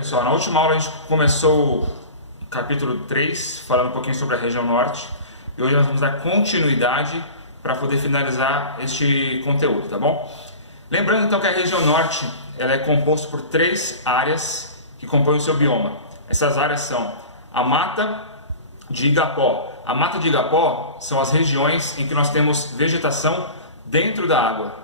Pessoal, na última aula a gente começou o capítulo 3, falando um pouquinho sobre a região norte, e hoje nós vamos dar continuidade para poder finalizar este conteúdo, tá bom? Lembrando então que a região norte ela é composta por 3 áreas que compõem o seu bioma. Essas áreas são a Mata de Igapó. A Mata de Igapó são as regiões em que nós temos vegetação dentro da água.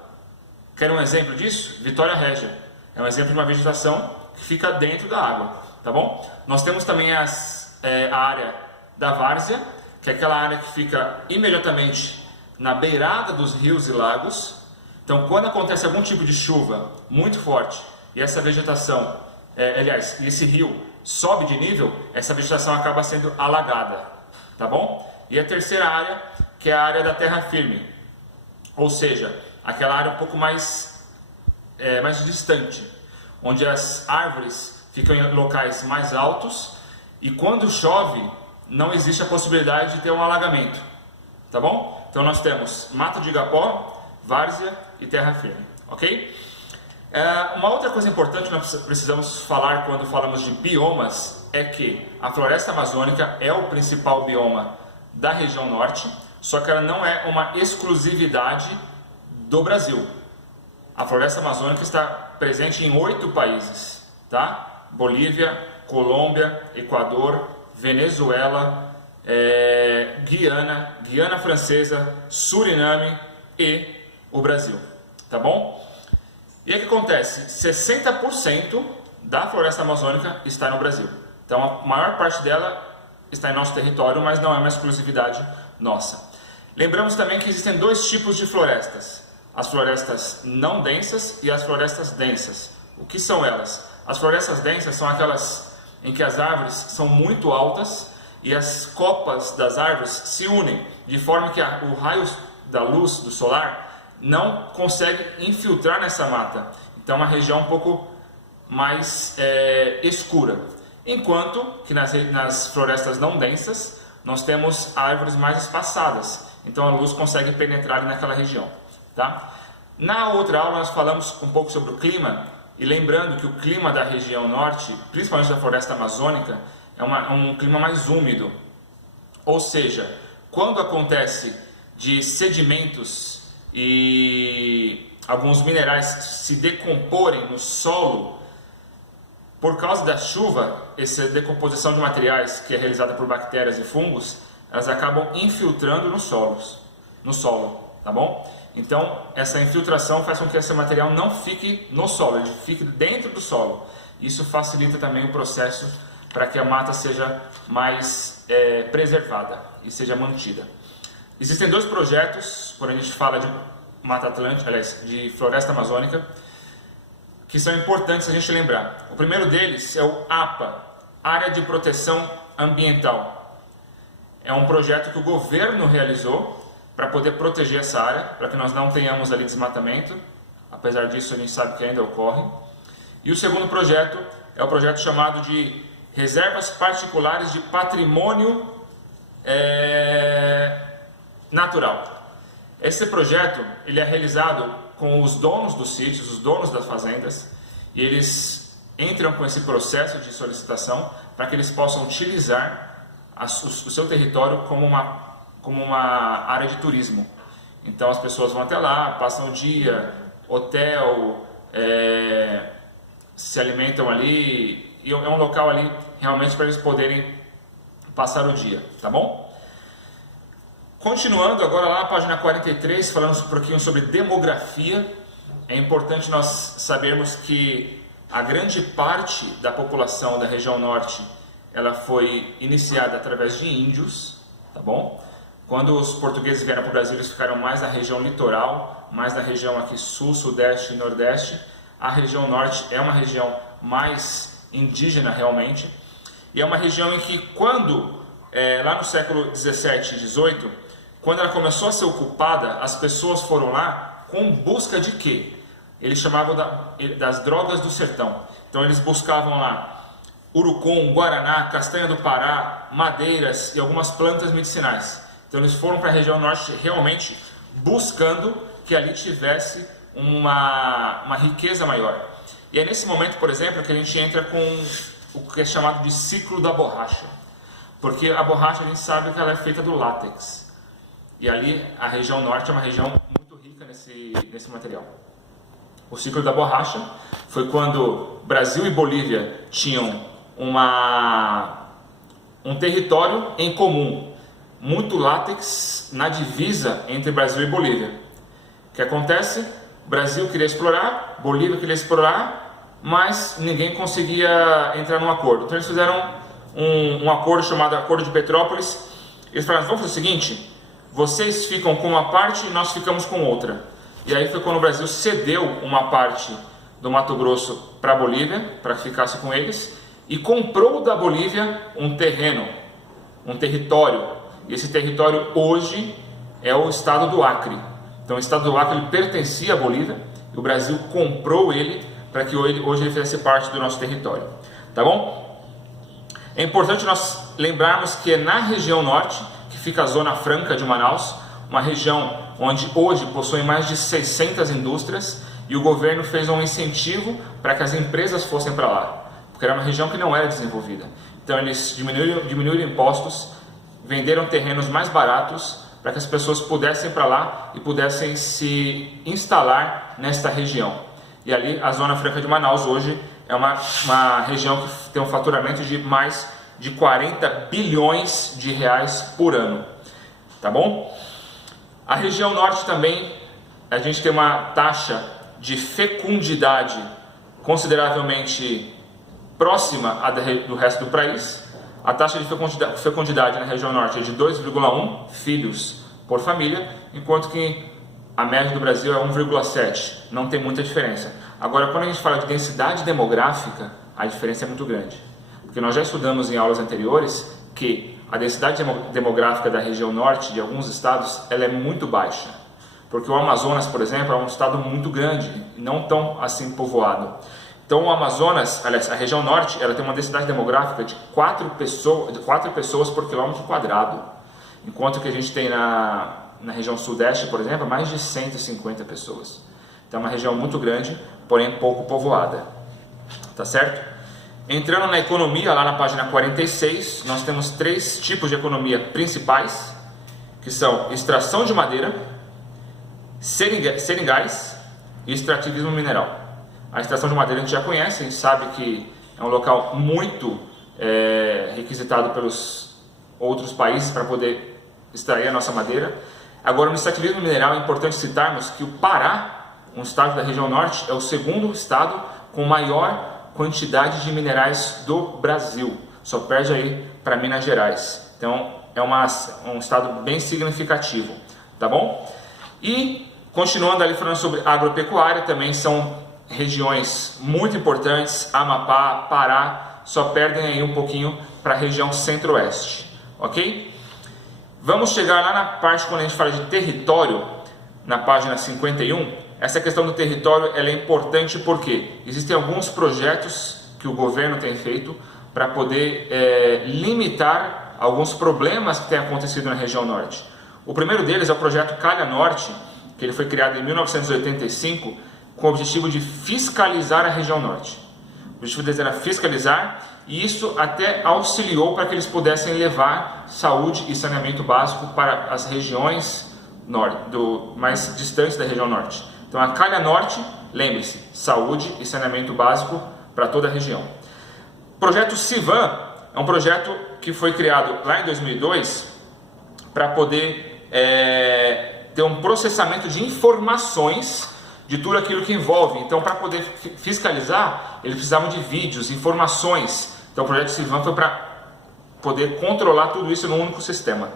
Quer um exemplo disso? Vitória Régia é um exemplo de uma vegetação que fica dentro da água, tá bom? Nós temos também a área da várzea, que é aquela área que fica imediatamente na beirada dos rios e lagos. Então, quando acontece algum tipo de chuva muito forte e essa vegetação, esse rio sobe de nível, essa vegetação acaba sendo alagada, tá bom? E a terceira área, que é a área da terra firme, ou seja, aquela área um pouco mais distante, onde as árvores ficam em locais mais altos e quando chove não existe a possibilidade de ter um alagamento, tá bom? Então nós temos Mata de Igapó, várzea e terra firme, ok? Uma outra coisa importante que nós precisamos falar quando falamos de biomas é que a floresta amazônica é o principal bioma da região norte, só que ela não é uma exclusividade do Brasil. A floresta amazônica está presente em 8 países, tá? Bolívia, Colômbia, Equador, Venezuela, Guiana Francesa, Suriname e o Brasil, tá bom? E o que acontece? 60% da floresta amazônica está no Brasil. Então a maior parte dela está em nosso território, mas não é uma exclusividade nossa. Lembramos também que existem 2 tipos de florestas: as florestas não densas e as florestas densas. O que são elas? As florestas densas são aquelas em que as árvores são muito altas e as copas das árvores se unem, de forma que o raio da luz do solar não consegue infiltrar nessa mata. Então é uma região um pouco mais escura. Enquanto que nas florestas não densas nós temos árvores mais espaçadas, então a luz consegue penetrar ali naquela região, tá? Na outra aula nós falamos um pouco sobre o clima, e lembrando que o clima da região norte, principalmente da floresta amazônica, é um clima mais úmido. Ou seja, quando acontece de sedimentos e alguns minerais se decomporem no solo, por causa da chuva, essa decomposição de materiais que é realizada por bactérias e fungos, elas acabam infiltrando no solo, tá bom? Então, essa infiltração faz com que esse material não fique no solo, ele fique dentro do solo. Isso facilita também o processo para que a mata seja mais preservada e seja mantida. Existem 2 projetos, quando a gente fala de Mata Atlântica, aliás, de floresta amazônica, que são importantes a gente lembrar. O primeiro deles é o APA, Área de Proteção Ambiental. É um projeto que o governo realizou para poder proteger essa área, para que nós não tenhamos ali desmatamento. Apesar disso, a gente sabe que ainda ocorre. E o segundo projeto é o projeto chamado de Reservas Particulares de Patrimônio Natural. Esse projeto ele é realizado com os donos dos sítios, os donos das fazendas, e eles entram com esse processo de solicitação para que eles possam utilizar o seu território como uma área de turismo. Então as pessoas vão até lá, passam o dia, hotel, se alimentam ali, e é um local ali realmente para eles poderem passar o dia, tá bom? Continuando agora lá na página 43, falando um pouquinho sobre demografia. É importante nós sabermos que a grande parte da população da região norte ela foi iniciada através de índios, tá bom? Quando os portugueses vieram para o Brasil, eles ficaram mais na região litoral, mais na região aqui sul, sudeste e nordeste. A região norte é uma região mais indígena realmente, e é uma região em que quando, lá no século 17 e 18, quando ela começou a ser ocupada, as pessoas foram lá com busca de quê? Eles chamavam das drogas do sertão. Então eles buscavam lá urucum, guaraná, castanha do Pará, madeiras e algumas plantas medicinais. Então eles foram para a região norte realmente buscando que ali tivesse uma riqueza maior. E é nesse momento, por exemplo, que a gente entra com o que é chamado de ciclo da borracha. Porque a borracha a gente sabe que ela é feita do látex. E ali a região norte é uma região muito rica nesse material. O ciclo da borracha foi quando Brasil e Bolívia tinham um território em comum, muito látex na divisa entre Brasil e Bolívia. O que acontece? Brasil queria explorar, Bolívia queria explorar, mas ninguém conseguia entrar num acordo. Então eles fizeram um acordo chamado Acordo de Petrópolis. Eles falaram, vamos fazer o seguinte, vocês ficam com uma parte e nós ficamos com outra. E aí foi quando o Brasil cedeu uma parte do Mato Grosso para a Bolívia, para que ficasse com eles, e comprou da Bolívia um terreno, um território. E esse território hoje é o estado do Acre. Então o estado do Acre ele pertencia à Bolívia, e o Brasil comprou ele para que hoje ele fizesse parte do nosso território. Tá bom? É importante nós lembrarmos que é na região norte que fica a Zona Franca de Manaus, uma região onde hoje possui mais de 600 indústrias, e o governo fez um incentivo para que as empresas fossem para lá, porque era uma região que não era desenvolvida. Então eles diminuíram impostos, venderam terrenos mais baratos para que as pessoas pudessem ir para lá e pudessem se instalar nesta região. E ali a Zona Franca de Manaus hoje é uma região que tem um faturamento de mais de 40 bilhões de reais por ano. Tá bom? A região norte também, a gente tem uma taxa de fecundidade consideravelmente próxima do resto do país. A taxa de fecundidade na região norte é de 2,1 filhos por família, enquanto que a média do Brasil é 1,7. Não tem muita diferença. Agora, quando a gente fala de densidade demográfica, a diferença é muito grande. Porque nós já estudamos em aulas anteriores que a densidade demográfica da região norte de alguns estados ela é muito baixa. Porque o Amazonas, por exemplo, é um estado muito grande, não tão assim povoado. Então o Amazonas, aliás, a região norte, ela tem uma densidade demográfica de 4 pessoas por quilômetro quadrado. Enquanto que a gente tem na região sudeste, por exemplo, mais de 150 pessoas. Então é uma região muito grande, porém pouco povoada. Tá certo? Entrando na economia, lá na página 46, nós temos 3 tipos de economia principais, que são extração de madeira, seringais e extrativismo mineral. A extração de madeira a gente já conhece, a gente sabe que é um local muito requisitado pelos outros países para poder extrair a nossa madeira. Agora, no extrativismo mineral é importante citarmos que o Pará, um estado da região norte, é o segundo estado com maior quantidade de minerais do Brasil, só perde aí para Minas Gerais. Então é um estado bem significativo, tá bom? E continuando ali falando sobre agropecuária, também são regiões muito importantes. Amapá, Pará, só perdem aí um pouquinho para a região centro-oeste, ok? Vamos chegar lá na parte quando a gente fala de território, na página 51. Essa questão do território ela é importante porque existem alguns projetos que o governo tem feito para poder limitar alguns problemas que têm acontecido na região norte. O primeiro deles é o projeto Calha Norte, que ele foi criado em 1985 com o objetivo de fiscalizar a região norte. O objetivo deles era fiscalizar, e isso até auxiliou para que eles pudessem levar saúde e saneamento básico para as regiões mais distantes da região norte. Então a Calha Norte, lembre-se, saúde e saneamento básico para toda a região. O projeto Civan é um projeto que foi criado lá em 2002 para poder ter um processamento de informações de tudo aquilo que envolve. Então, para poder fiscalizar, eles precisavam de vídeos, informações. Então o projeto Civan foi para poder controlar tudo isso num único sistema.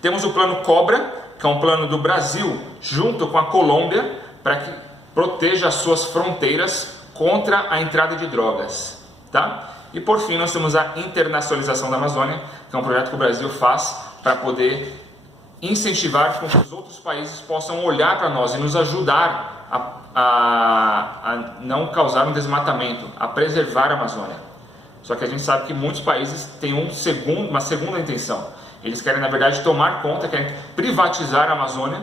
Temos o plano Cobra, que é um plano do Brasil junto com a Colômbia, para que proteja as suas fronteiras contra a entrada de drogas, tá? E por fim nós temos a internacionalização da Amazônia, que é um projeto que o Brasil faz para poder incentivar com que os outros países possam olhar para nós e nos ajudar a não causar um desmatamento, a preservar a Amazônia. Só que a gente sabe que muitos países têm uma segunda intenção. Eles querem, na verdade, tomar conta, querem privatizar a Amazônia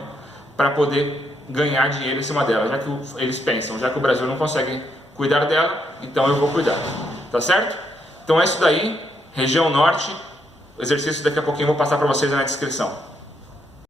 para poder ganhar dinheiro em cima dela, já que eles pensam, já que o Brasil não consegue cuidar dela, então eu vou cuidar. Tá certo? Então é isso daí, região norte. O exercício daqui a pouquinho eu vou passar para vocês na descrição.